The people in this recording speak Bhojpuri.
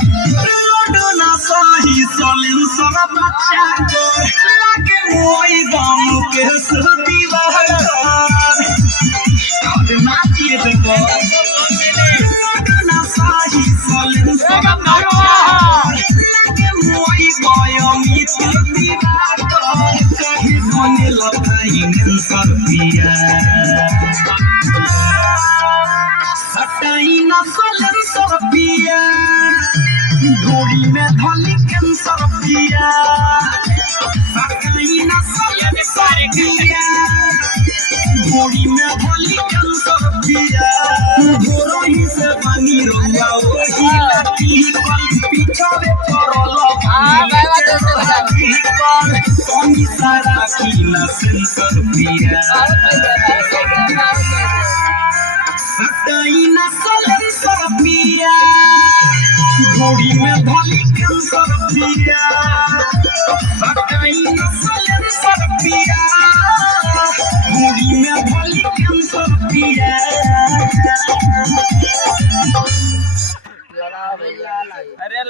ना सही सलिम सब बच्चा लागे मोई बम के सुदीवार और नाचिए देखो ना सही सलिम सब बच्चा लागे मोई बम के सुदीवार कहीं बने लगाई सब पिया सटाई ना सलिम सब पिया ढोड़ी में धली कैंसर पिया सटाई ना सलिम सब पिया ढोड़ी में धली कैंसर पिया घोरो ही से पानी रोया वही लती कल पिछड़े परल कल कमी सारा की ना सेंसर पिया सटाई ना सलिम सब पिया ढोड़ी में धली कैंसर पिया सटाई ना सलिम सब पिया ढोड़ी में धली कैंसर पिया अरे